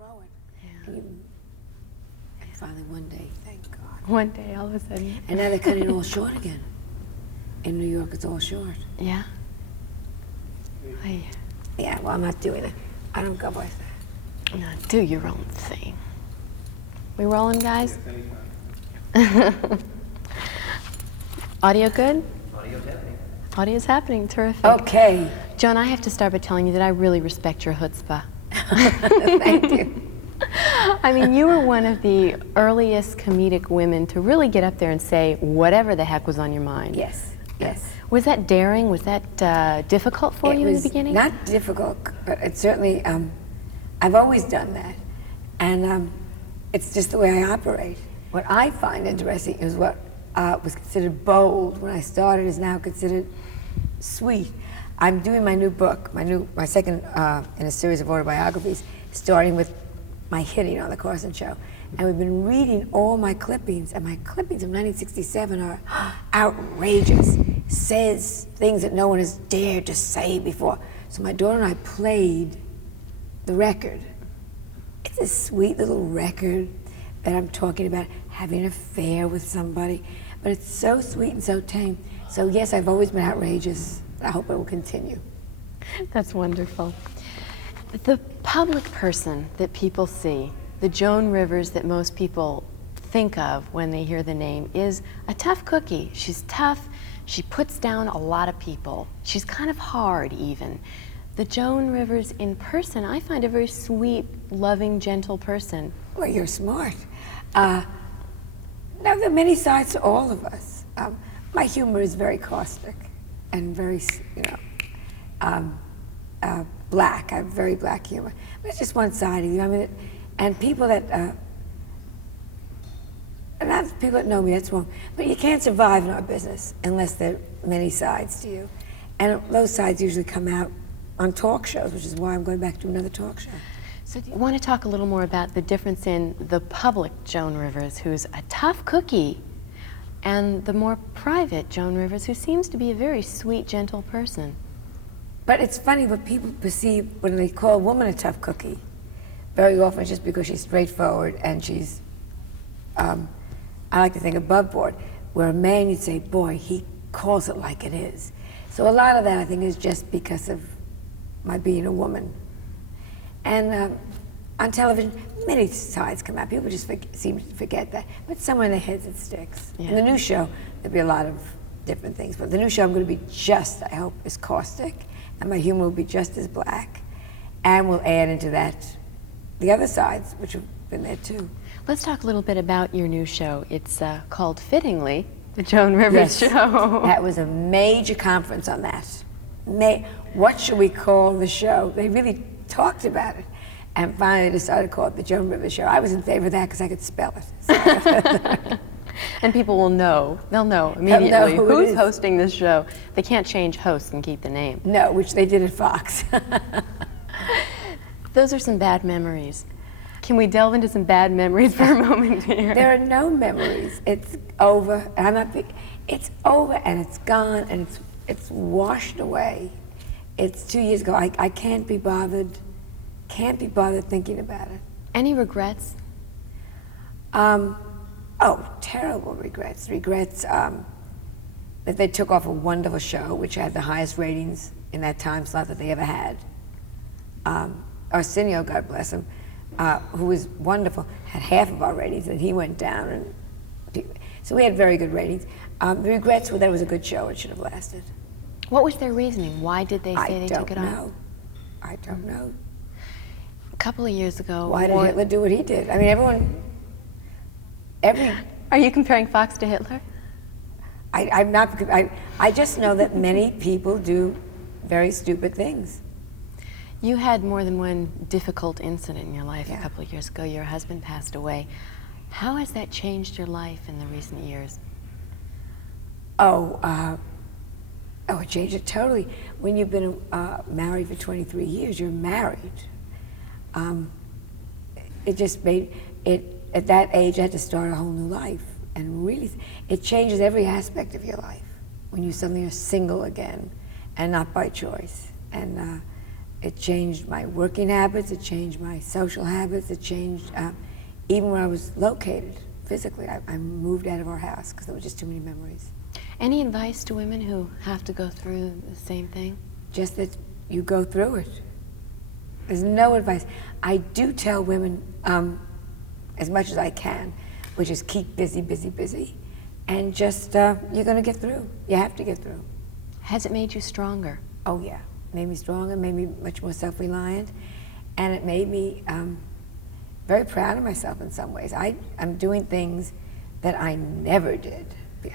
grow it. Yeah. And finally one day, thank God. One day, all of a sudden. And now they're cutting it all short again. In New York, it's all short. Yeah. Yeah, well, I'm not doing it. I don't go with that. No, do your own thing. We rolling, guys? Audio good? Audio's happening. Audio's happening. Terrific. Okay. Joan, I have to start by telling you that I really respect your chutzpah. Thank you. I mean, you were one of the earliest comedic women to really get up there and say whatever the heck was on your mind. Yes, yes. Was that daring? Was that difficult for you in the beginning? Not difficult, but it's certainly, I've always done that. And it's just the way I operate. What I find interesting is what was considered bold when I started is now considered sweet. I'm doing my new book, my second in a series of autobiographies, starting with my hitting on the Carson show. And we've been reading all my clippings, and my clippings of 1967 are outrageous. Says things that no one has dared to say before. So my daughter and I played the record. It's a sweet little record that I'm talking about having an affair with somebody, but it's so sweet and so tame. So yes, I've always been outrageous. I hope it will continue. That's wonderful. The public person that people see, the Joan Rivers that most people think of when they hear the name, is a tough cookie. She's tough. She puts down a lot of people. She's kind of hard, even. The Joan Rivers in person, I find a very sweet, loving, gentle person. Well, you're smart. Now, there are many sides to all of us. My humor is very caustic and very, black. I have very black humor. But it's just one side of you. I mean, and people that, not people that know me, that's wrong. But you can't survive in our business unless there are many sides to you. And those sides usually come out on talk shows, which is why I'm going back to another talk show. So do you want to talk a little more about the difference in the public Joan Rivers, who's a tough cookie, and the more private Joan Rivers, who seems to be a very sweet, gentle person? But it's funny what people perceive when they call a woman a tough cookie. Very often it's just because she's straightforward and she's, I like to think, above board. Where a man, you'd say, boy, he calls it like it is. So a lot of that, I think, is just because of my being a woman. And on television, many sides come out. People just seem to forget that. But somewhere in their heads it sticks. Yeah. In the new show, there'll be a lot of different things. But the new show I'm going to be just, I hope, as caustic. And my humor will be just as black. And we'll add into that the other sides, which have been there too. Let's talk a little bit about your new show. It's called, fittingly, The Joan Rivers Show. That was a major conference on that. What should we call the show? They really talked about it. And finally they decided to call it The Joan Rivers Show. I was in favor of that because I could spell it. So. And people will know. They'll know immediately who's is. hosting this show. They can't change host and keep the name. No, which they did at Fox. Those are some bad memories. Can we delve into some bad memories for a moment here? There are no memories. It's over. And I'm not big. It's over and it's gone and it's washed away. It's 2 years ago. I can't be bothered thinking about it. Any regrets? Oh, terrible regrets. Regrets that they took off a wonderful show, which had the highest ratings in that time slot that they ever had. Arsenio, God bless him, who was wonderful, had half of our ratings, and he went down. And so we had very good ratings. The regrets were that it was a good show. It should have lasted. What was their reasoning? Why did they say they took it off? I don't know. A couple of years ago. Why did Hitler do what he did? I mean, Are you comparing Fox to Hitler? I'm not. I just know that many people do very stupid things. You had more than one difficult incident in your life. Yeah. A couple of years ago. Your husband passed away. How has that changed your life in the recent years? It changed it totally. When you've been married for 23 years, you're married. It just made it. At that age, I had to start a whole new life, and really, it changes every aspect of your life when you suddenly are single again, and not by choice. And It changed my working habits, it changed my social habits, it changed even where I was located physically. I moved out of our house because there were just too many memories. Any advice to women who have to go through the same thing? Just that you go through it. There's no advice. I do tell women as much as I can, which is keep busy, busy, busy, and just, you're gonna get through. You have to get through. Has it made you stronger? Oh yeah, made me stronger, made me much more self-reliant, and it made me very proud of myself in some ways. I'm doing things that I never did.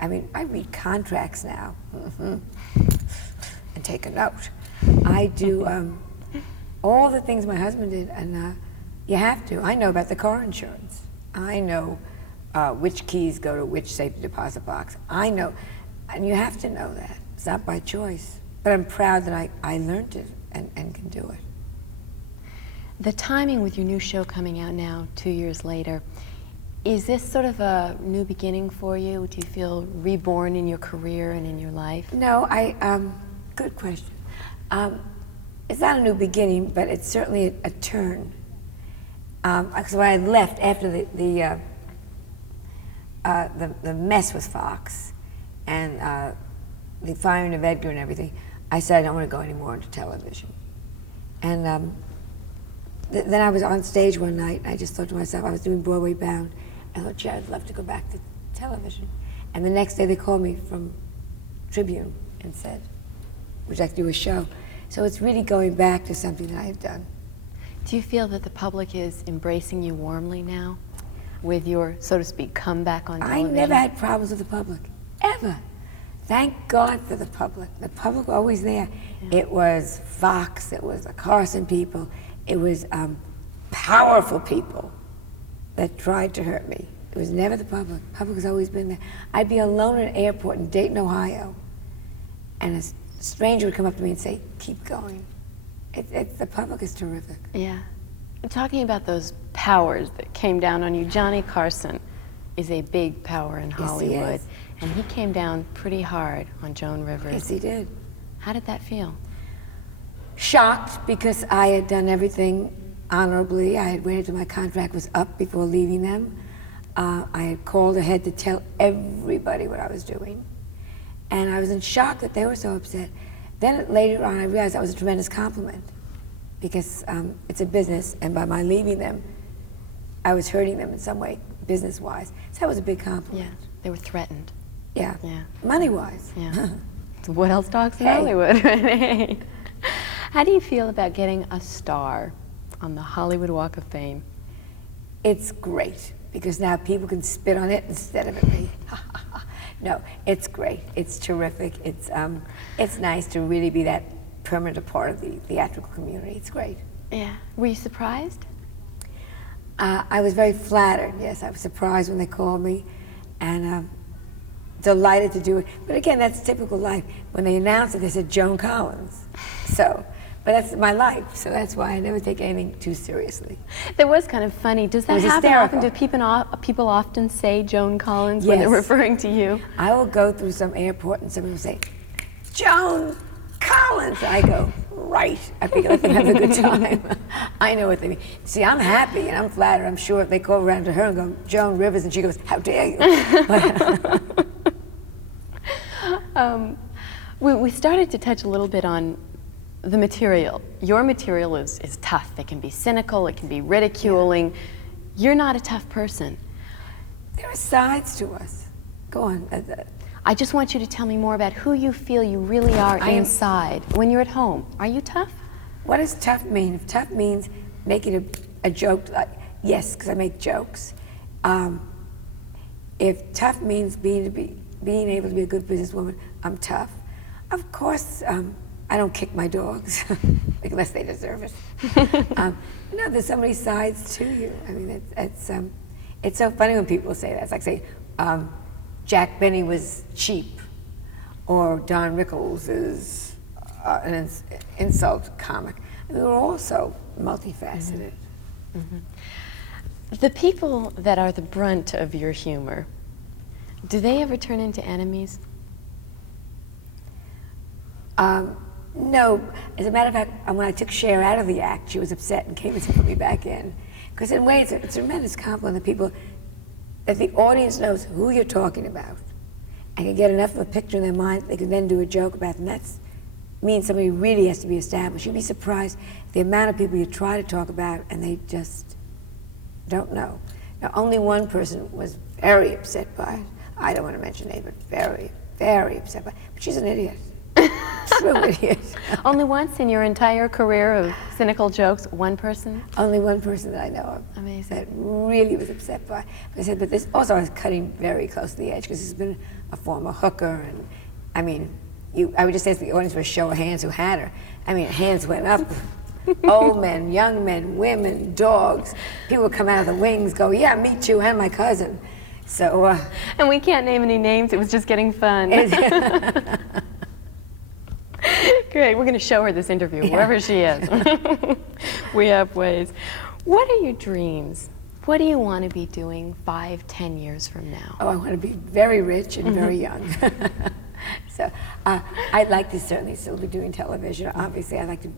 I mean, I read contracts now and take a note. I do all the things my husband did, and you have to. I know about the car insurance. I know which keys go to which safety deposit box. I know, and you have to know that. It's not by choice. But I'm proud that I learned it and can do it. The timing with your new show coming out now, 2 years later, is this sort of a new beginning for you? Do you feel reborn in your career and in your life? No, good question. It's not a new beginning, but it's certainly a turn. Because when I left after the mess with Fox and the firing of Edgar and everything, I said I don't want to go anymore into television. And then I was on stage one night, and I just thought to myself, I was doing Broadway Bound, I thought, gee, I'd love to go back to television. And the next day they called me from Tribune and said, would you like to do a show? So it's really going back to something that I had done. Do you feel that the public is embracing you warmly now with your, so to speak, comeback on television? I never had problems with the public, ever. Thank God for the public. The public were always there. Yeah. It was Fox, it was the Carson people, it was powerful people that tried to hurt me. It was never the public. The public has always been there. I'd be alone at an airport in Dayton, Ohio, and a stranger would come up to me and say, keep going. The public is terrific. Yeah. Talking about those powers that came down on you, Johnny Carson is a big power in Hollywood. Yes, he is. And he came down pretty hard on Joan Rivers. Yes, he did. How did that feel? Shocked, because I had done everything honorably. I had waited till my contract was up before leaving them. I had called ahead to tell everybody what I was doing. And I was in shock that they were so upset. Then later on I realized that was a tremendous compliment, because it's a business, and by my leaving them, I was hurting them in some way, business-wise. So that was a big compliment. Yeah, they were threatened. Yeah, yeah. Money-wise. Yeah. What else talks in Hey. Hollywood, right? How do you feel about getting a star on the Hollywood Walk of Fame? It's great, because now people can spit on it instead of at me. No, it's great. It's terrific. It's nice to really be that permanent part of the theatrical community. It's great. Yeah. Were you surprised? I was very flattered, yes. I was surprised when they called me, and delighted to do it. But again, that's typical life. When they announced it, they said Joan Collins. So, but that's my life, so that's why I never take anything too seriously. That was kind of funny. Does that happen hysterical. often? Do people often say Joan Collins when they're referring to you? I will go through some airport and somebody will say, Joan Collins. I go, right. I think let them have a good time. I know what they mean. See, I'm happy and I'm flattered. I'm sure if they go around to her and go, Joan Rivers, and she goes, how dare you? We started to touch a little bit on the material. Your material is tough. It can be cynical, it can be ridiculing. Yeah. You're not a tough person. There are sides to us. Go on. I just want you to tell me more about who you feel you really are inside when you're at home. Are you tough? What does tough mean? If tough means making a joke, like, yes, because I make jokes. If tough means being able to be a good businesswoman, I'm tough. Of course, I don't kick my dogs, unless they deserve it. No, there's so many sides to you. I mean, it's so funny when people say that. It's like saying, Jack Benny was cheap, or Don Rickles is an insult comic. I mean, we're all so multifaceted. Mm-hmm. Mm-hmm. The people that are the brunt of your humor, do they ever turn into enemies? No, as a matter of fact, when I took Cher out of the act, she was upset and came to put me back in. Because in a way, it's a tremendous compliment that the audience knows who you're talking about and can get enough of a picture in their mind, they can then do a joke about it, and that means somebody really has to be established. You'd be surprised the amount of people you try to talk about and they just don't know. Now, only one person was very upset by it. I don't want to mention names, but very, very upset by it. But she's an idiot. True idiot. Only once in your entire career of cynical jokes, one person? Only one person that I know of. Amazing. That really was upset by it. But I said, but this, also I was cutting very close to the edge because this has been a former hooker, and I mean, I would just ask the audience for a show of hands who had her. I mean, hands went up. Old men, young men, women, dogs. People would come out of the wings, go, yeah, me too, and my cousin. So. And we can't name any names, it was just getting fun. Great, we're going to show her this interview, wherever she is. We have ways. What are your dreams? What do you want to be doing 5, 10 years from now? Oh, I want to be very rich and very young. So I'd like to certainly still be doing television. Obviously, I'd like to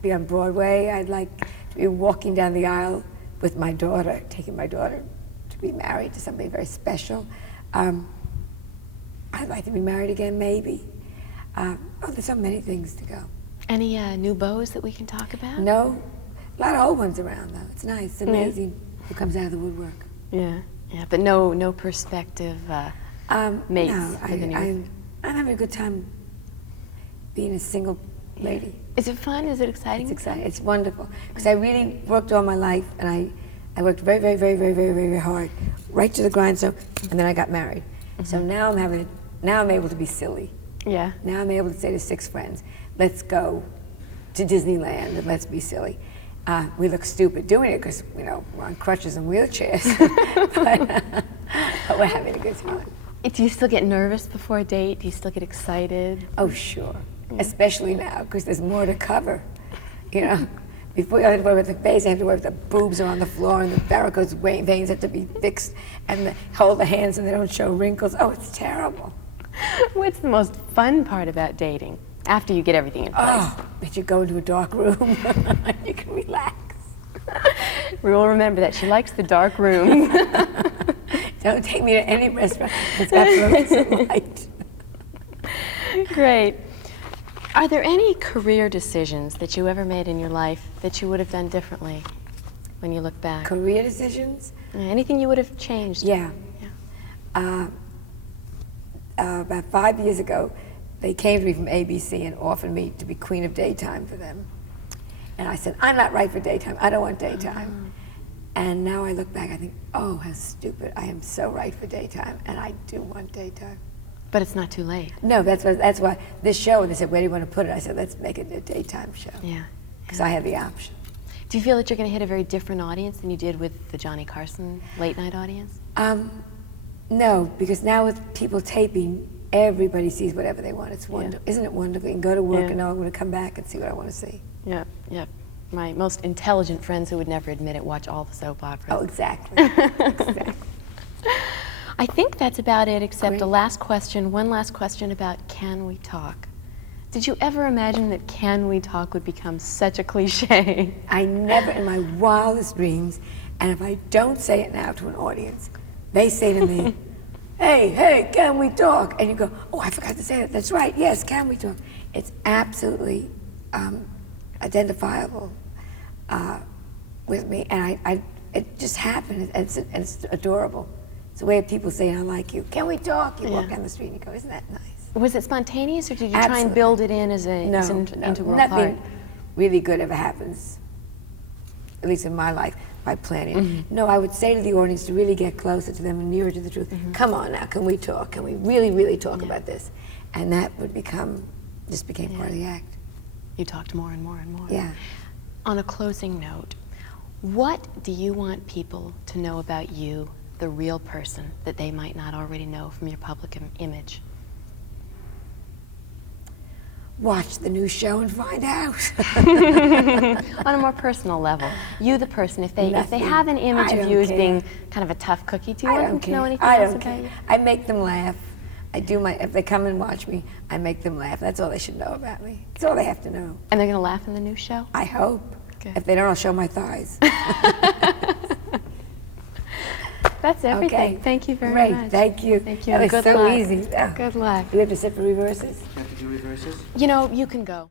be on Broadway. I'd like to be walking down the aisle with my daughter, taking my daughter to be married to somebody very special. I'd like to be married again, maybe. Oh, there's so many things to go. Any new beaux that we can talk about? No. A lot of old ones around, though. It's nice. It's amazing who comes out of the woodwork. Yeah, but no prospective mates no, for the new. I'm having a good time being a single lady. Is it fun? Is it exciting? It's exciting. It's wonderful. Because I really worked all my life, and I worked very, very, very, very, very, very hard, right to the grindstone, and then I got married. So now I'm able to be silly. Yeah. Now I'm able to say to 6 friends, let's go to Disneyland and let's be silly. We look stupid doing it because, we're on crutches and wheelchairs, but we're having a good time. Do you still get nervous before a date? Do you still get excited? Oh, sure. Especially now, because there's more to cover. Before you have to worry about the face, I have to worry about the boobs are on the floor and the varicose veins have to be fixed and hold the hands and they don't show wrinkles. Oh, it's terrible. What's the most fun part about dating after you get everything in place? Oh, that you go into a dark room and you can relax. We will remember that. She likes the dark room. Don't take me to any restaurant that's got fluorescent light. Great. Are there any career decisions that you ever made in your life that you would have done differently when you look back? Career decisions? Anything you would have changed? Yeah. About 5 years ago, they came to me from ABC and offered me to be queen of daytime for them. And I said, I'm not right for daytime. I don't want daytime. And now I look back, I think, oh, how stupid. I am so right for daytime, and I do want daytime. But it's not too late. No, that's why this show, when they said, where do you want to put it? I said, let's make it a daytime show. Yeah. Because I have the option. Do you feel that you're going to hit a very different audience than you did with the Johnny Carson late night audience? No, because now with people taping, everybody sees whatever they want. It's wonderful. Isn't it wonderful? You can go to work and know I'm going to come back and see what I want to see. Yeah. My most intelligent friends who would never admit it watch all the soap operas. Oh, exactly. Exactly. I think that's about it, except Great. one last question about Can We Talk? Did you ever imagine that Can We Talk would become such a cliche? I never, in my wildest dreams, and if I don't say it now to an audience, they say to me, hey, can we talk? And you go, oh, I forgot to say that. That's right, yes, can we talk? It's absolutely identifiable with me, and it just happened, and it's adorable. It's the way people say, I like you. Can we talk? You walk down the street and you go, isn't that nice? Was it spontaneous, or did you try Absolutely. and build it in as an integral part? Nothing really good ever happens, at least in my life, by planning. No, I would say to the audience to really get closer to them and nearer to the truth. Come on now, can we talk? Can we really, really talk about this? And that would became part of the act. You talked more and more and more. Yeah. On a closing note, what do you want people to know about you, the real person, that they might not already know from your public image? Watch the new show and find out. On a more personal level, you the person, if they have an image I of don't you as care. being kind of a tough cookie, do you want them to know anything I else don't about care. you? I make them laugh. I do my, if they come and watch me, I make them laugh. That's all they should know about me. That's all they have to know. And they're going to laugh in the new show? I hope. Good. If they don't, I'll show my thighs. That's everything. Okay. Thank you very Great. much. Thank you. Thank you. That was Good so luck. easy. Good luck. Do we have to sit for reverses? Have to do reverses? You know, you can go.